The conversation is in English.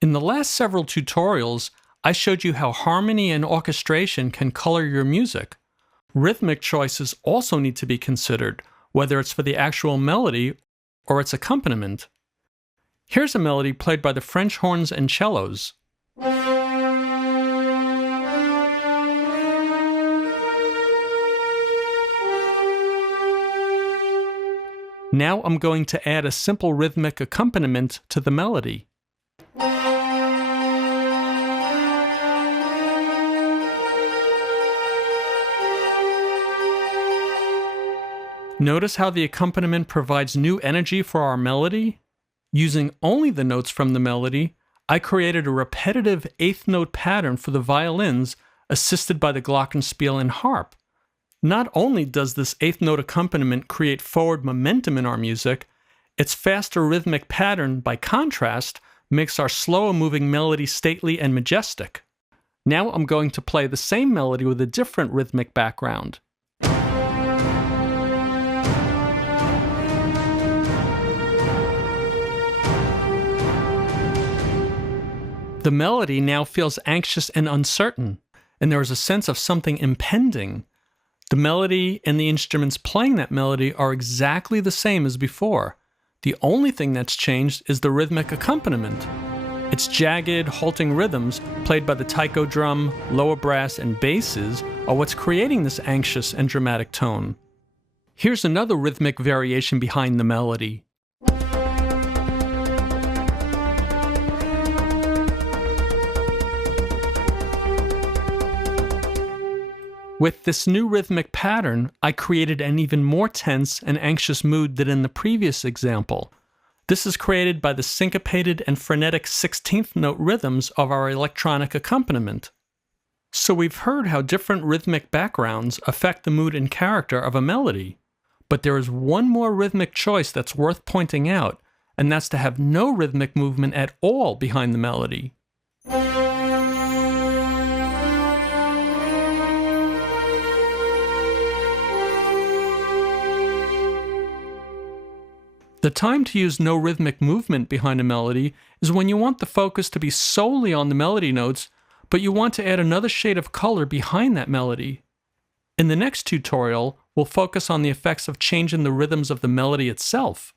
In the last several tutorials, I showed you how harmony and orchestration can color your music. Rhythmic choices also need to be considered, whether it's for the actual melody or its accompaniment. Here's a melody played by the French horns and cellos. Now I'm going to add a simple rhythmic accompaniment to the melody. Notice how the accompaniment provides new energy for our melody? Using only the notes from the melody, I created a repetitive eighth note pattern for the violins assisted by the glockenspiel and harp. Not only does this eighth note accompaniment create forward momentum in our music, its faster rhythmic pattern, by contrast, makes our slower moving melody stately and majestic. Now I'm going to play the same melody with a different rhythmic background. The melody now feels anxious and uncertain, and there is a sense of something impending. The melody and the instruments playing that melody are exactly the same as before. The only thing that's changed is the rhythmic accompaniment. Its jagged, halting rhythms, played by the taiko drum, lower brass, and basses, are what's creating this anxious and dramatic tone. Here's another rhythmic variation behind the melody. With this new rhythmic pattern, I created an even more tense and anxious mood than in the previous example. This is created by the syncopated and frenetic 16th note rhythms of our electronic accompaniment. So we've heard how different rhythmic backgrounds affect the mood and character of a melody. But there is one more rhythmic choice that's worth pointing out, and that's to have no rhythmic movement at all behind the melody. The time to use no rhythmic movement behind a melody is when you want the focus to be solely on the melody notes, but you want to add another shade of color behind that melody. In the next tutorial, we'll focus on the effects of changing the rhythms of the melody itself.